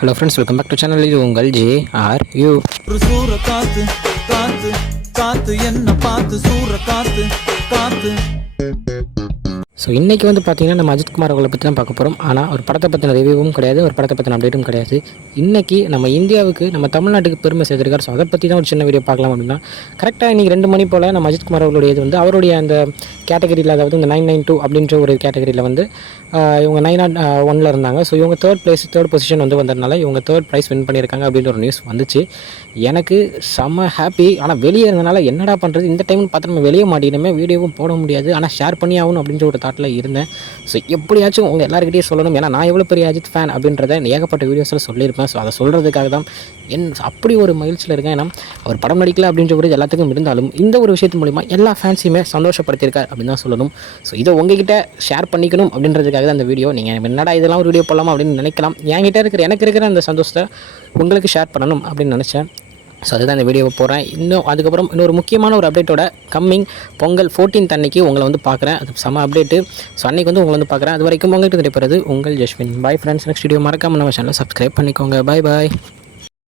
Hello friends, welcome back to channel. இது உங்கள் JRU. ஒரு சூற காத்து காத்து காத்து என்ன பார்த்து சூற காத்து காத்து. ஸோ இன்றைக்கி வந்து பார்த்திங்கன்னா நம்ம அஜித்குமார் அவர்களை பற்றி தான் பார்க்க போகிறோம். ஆனால் ஒரு படத்தை பற்றின ரிவ்யூவும் கிடையாது, ஒரு படத்தை பற்றின அப்டேட்டும் கிடையாது. இன்றைக்கி நம்ம இந்தியாவுக்கு, நம்ம தமிழ்நாட்டுக்கு பெருமை சேர்த்துருக்கார். ஸோ அதை பற்றி தான் ஒரு சின்ன வீடியோ பார்க்கலாம் அப்படின்னா, கரெக்டாக இன்றைக்கி 2 மணி போல் நம்ம அஜித்குமார் அவர்களுடைய இது வந்து அவருடைய அந்த கேட்டகரியில், அதாவது இந்த 992 அப்படின்ற ஒரு கேட்டகரியில் வந்து இவங்க 901 இருந்தாங்க. ஸோ இவங்க தேர்ட் பொசிஷன் வந்து வந்ததுனால இவங்க தேர்ட் ப்ரைஸ் வின் பண்ணியிருக்காங்க அப்படின்ற ஒரு நியூஸ் வந்துச்சு. எனக்கு செம்ம ஹாப்பி. ஆனால் வெளியே இருந்தனால என்னடா பண்ணுறது, இந்த டைம்னு பார்த்து நம்ம வெளியே மாட்டினமே, வீடியோவும் போட முடியாது, ஆனால் ஷேர் பண்ணி ஆகணும் அப்படின்ற ஒரு தாட்டில் இருந்தேன். ஸோ எப்படியாச்சும் உங்கள் எல்லாருக்கிட்டையும் சொல்லணும். ஏன்னா நான் எவ்வளோ பெரிய அஜித் ஃபேன் அப்படின்றத ஏகப்பட்ட வீடியோஸில் சொல்லியிருப்பேன். ஸோ அதை சொல்கிறதுக்காக தான் அப்படி ஒரு மகிழ்ச்சியில் இருக்கேன். ஏன்னா அவர் படம் நடிக்கல அப்படின்ற ஒரு எல்லாத்துக்கும் இருந்தாலும் இந்த ஒரு விஷயத்து மூலிமா எல்லா ஃபேன்ஸையுமே சந்தோஷப்படுத்தியிருக்கார் அப்படின்னு தான் சொல்லணும். ஸோ இதை உங்ககிட்ட ஷேர் பண்ணிக்கணும் அப்படின்றதுக்காக தான் அந்த வீடியோ. நீங்கள் என்னடா இதெல்லாம் ஒரு வீடியோ போடலாமா அப்படின்னு நினைக்கலாம். என்கிட்ட எனக்கு இருக்கிற அந்த சந்தோஷத்தை உங்களுக்கு ஷேர் பண்ணணும் அப்படின்னு நினச்சேன். ஸோ அதுதான் இந்த வீடியோவை போகிறேன். அதுக்கப்புறம் இன்னொரு முக்கியமான ஒரு அப்டேட்டோட கம்மிங் பொங்கல் 14th அன்னைக்கு உங்களை வந்து பார்க்குறேன். அது செம அப்டேட்டு. ஸோ அன்றைக்கி வந்து உங்களை வந்து பார்க்குறேன். அது வரைக்கும் உங்கள்கிட்ட தெரிவிப்பது உங்கள் Jaswin. Bye friends. Next video மறக்காமல் நம்ம சேனலை சப்ஸ்கிரைப் பண்ணிக்கோங்க. பாய்.